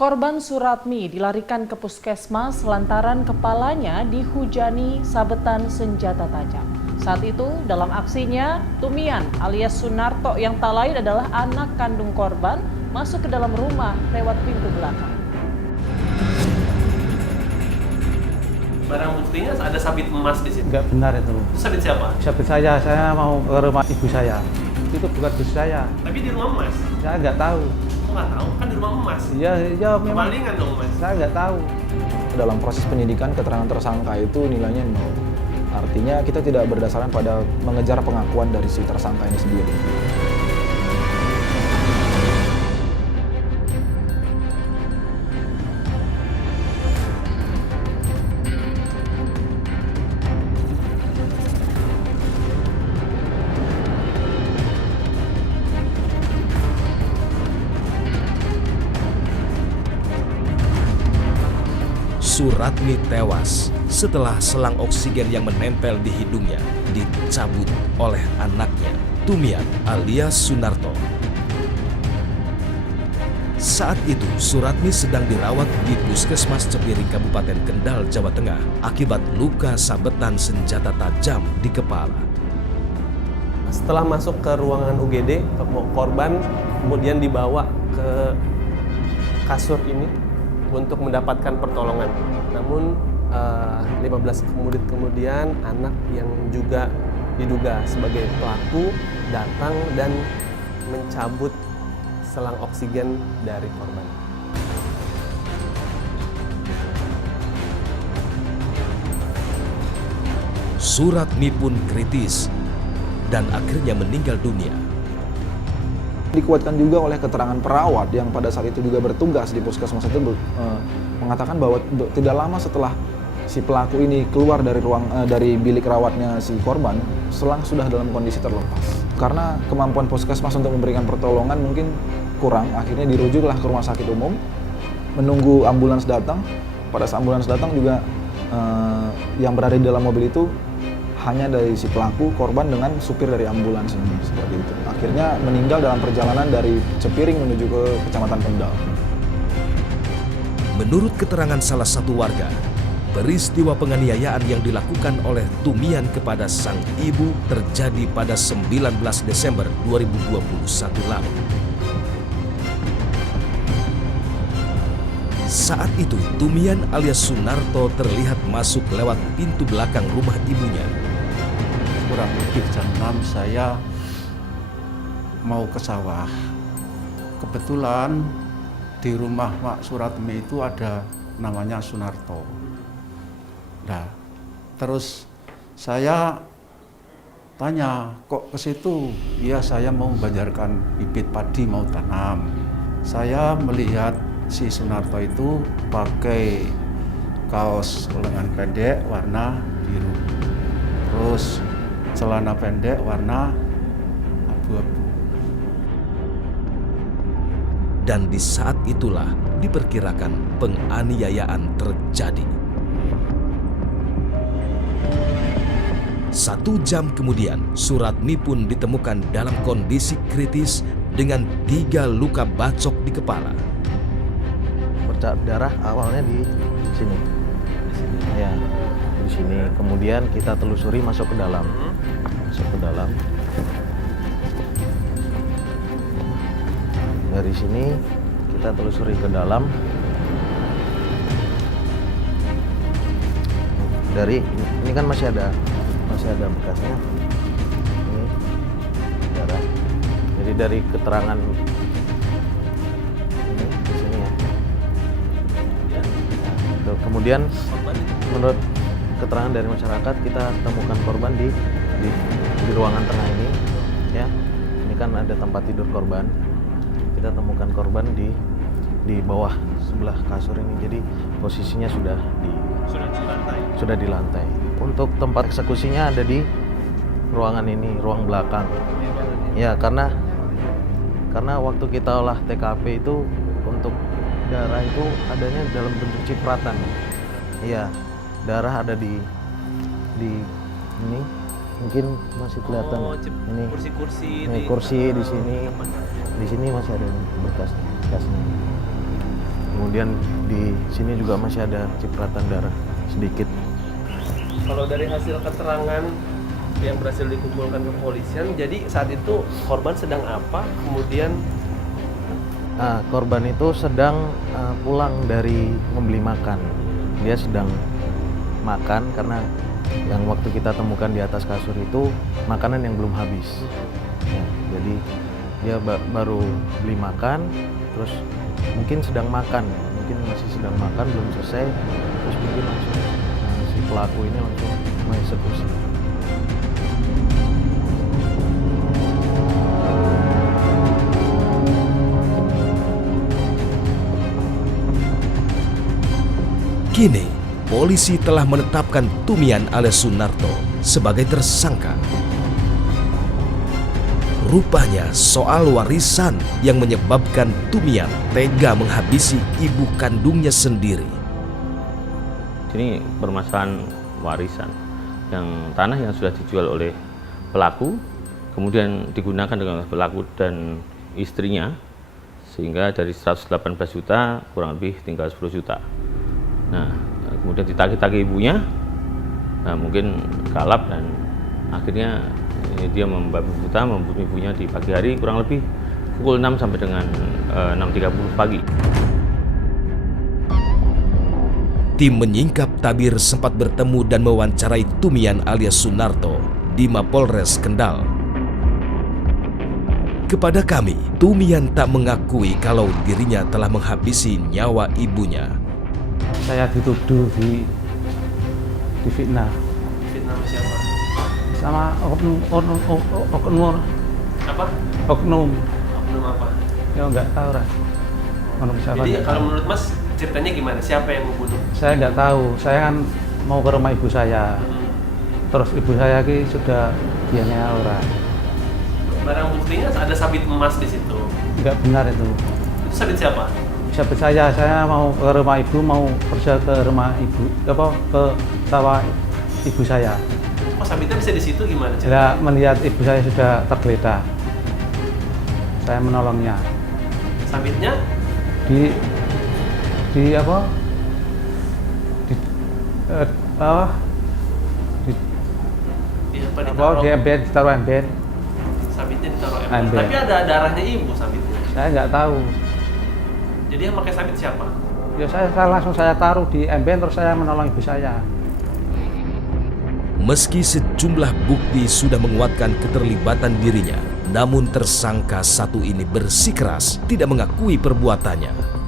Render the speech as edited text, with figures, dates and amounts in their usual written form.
Korban Suratmi dilarikan ke puskesmas lantaran kepalanya dihujani sabetan senjata tajam. Saat itu, dalam aksinya, Tumian alias Sunarto yang tak lain adalah anak kandung korban masuk ke dalam rumah lewat pintu belakang. Barang buktinya ada sabit emas di sini. Enggak benar itu. Sabit siapa? Sabit saya mau ke rumah ibu saya. Itu bukan bus saya. Tapi di rumah emas. Saya nggak tahu. Kok nggak tahu? Kan di rumah emas. Iya memang. Kemalingan dong mas. Saya nggak tahu. Dalam proses penyidikan, keterangan tersangka itu nilainya 0. Artinya kita tidak berdasarkan pada mengejar pengakuan dari si tersangka ini sendiri. Suratmi tewas setelah selang oksigen yang menempel di hidungnya dicabut oleh anaknya, Tumian alias Sunarto. Saat itu, Suratmi sedang dirawat di Puskesmas Cepiring, Kabupaten Kendal, Jawa Tengah akibat luka sabetan senjata tajam di kepala. Setelah masuk ke ruangan UGD, korban kemudian dibawa ke kasur ini untuk mendapatkan pertolongan. Namun 15 menit kemudian anak yang juga diduga sebagai pelaku datang dan mencabut selang oksigen dari korban. Suratmi pun kritis dan akhirnya meninggal dunia. Dikuatkan juga oleh keterangan perawat yang pada saat itu juga bertugas di puskesmas itu mengatakan bahwa tidak lama setelah si pelaku ini keluar dari dari bilik rawatnya si korban, selang sudah dalam kondisi terlepas. Karena kemampuan puskesmas untuk memberikan pertolongan mungkin kurang, akhirnya dirujuklah ke rumah sakit umum, menunggu ambulans datang. Pada saat ambulans datang juga yang berada di dalam mobil itu hanya dari si pelaku, korban dengan supir dari ambulans ini, seperti itu. Akhirnya meninggal dalam perjalanan dari Cepiring menuju ke Kecamatan Kendal. Menurut keterangan salah satu warga, peristiwa penganiayaan yang dilakukan oleh Tumian kepada sang ibu terjadi pada 19 Desember 2021 lalu. Saat itu, Tumian alias Sunarto terlihat masuk lewat pintu belakang rumah ibunya. Kurang lebih jam 6 saya mau ke sawah. Kebetulan di rumah Pak Suratmi itu ada namanya Sunarto. Nah, terus saya tanya, kok ke situ? Iya, saya mau membanjarkan bibit padi mau tanam. Saya melihat si Sunarto itu pakai kaos lengan pendek warna biru. Terus celana pendek warna abu-abu. Dan di saat itulah diperkirakan penganiayaan terjadi. 1 jam kemudian, Suratmi pun ditemukan dalam kondisi kritis dengan 3 luka bacok di kepala. Bercak darah awalnya di sini. Ya, di sini. Kemudian kita telusuri masuk ke dalam. Masuk ke dalam. Dari sini kita telusuri ke dalam. Dari ini kan masih ada bekasnya. Ini darah. Jadi dari keterangan ini di sini ya. Kemudian menurut keterangan dari masyarakat kita temukan korban di ruangan tengah ini ya. Ini kan ada tempat tidur korban. Kita temukan korban di bawah sebelah kasur ini. Jadi posisinya sudah di lantai. Untuk tempat eksekusinya ada di ruangan ini, ruang belakang. Ya, karena waktu kita olah TKP itu untuk darah itu adanya dalam bentuk cipratan. Iya, darah ada di ini mungkin masih kelihatan. Ini kursi-kursi ini kursi di sini. Di sini masih ada bekasnya. Kemudian di sini juga masih ada cipratan darah sedikit. Kalau dari hasil keterangan yang berhasil dikumpulkan ke kepolisian, jadi saat itu korban sedang apa? Kemudian Nah, korban itu sedang pulang dari membeli makan. Dia sedang makan karena yang waktu kita temukan di atas kasur itu makanan yang belum habis. Ya, jadi dia baru beli makan, terus mungkin sedang makan, mungkin masih sedang makan belum selesai, terus mungkin langsung si pelaku ini langsung mengeksekusi. Kini, polisi telah menetapkan Tumian alias Sunarto sebagai tersangka. Rupanya soal warisan yang menyebabkan Tumian tega menghabisi ibu kandungnya sendiri. Ini permasalahan warisan, yang tanah yang sudah dijual oleh pelaku, kemudian digunakan dengan pelaku dan istrinya, sehingga dari 118 juta kurang lebih tinggal 10 juta. Nah, kemudian ditagih-tagih ibunya, nah mungkin kalap dan akhirnya dia membabi buta membunuh ibunya di pagi hari kurang lebih pukul 6 sampai dengan 6.30 pagi. Tim menyingkap tabir sempat bertemu dan mewawancarai Tumian alias Sunarto di Mapolres Kendal. Kepada kami, Tumian tak mengakui kalau dirinya telah menghabisi nyawa ibunya. Saya dituduh di fitnah fitnah siapa? sama oknum Apa? oknum Oknum apa? ya nggak tahu lah. Oknum siapa, Jadi nggak kalau tahu. menurut Mas ceritanya gimana? Siapa yang membunuh? Saya nggak tahu, saya kan mau ke rumah ibu saya, terus ibu saya ki sudah dianiaya orang. Barang buktinya ada sabit emas di situ. Nggak benar itu. Itu sabit siapa? Siapa saya mau ke rumah ibu, mau kerja ke rumah ibu, ke sawah ibu saya. Kok sabitnya bisa di situ gimana? Saya melihat ibu saya sudah tergeletak. Saya menolongnya. Sabitnya Di apa? Di apa apa ditaruh? di emben, ditaruh emben. Sabitnya ditaruh ember. Ember. Tapi ada darahnya ibu sabitnya. Saya nggak tahu. Jadi yang pakai sabit siapa? Ya saya langsung saya taruh di emben, terus saya menolong ibu saya. Meski sejumlah bukti sudah menguatkan keterlibatan dirinya, namun tersangka satu ini bersikeras tidak mengakui perbuatannya.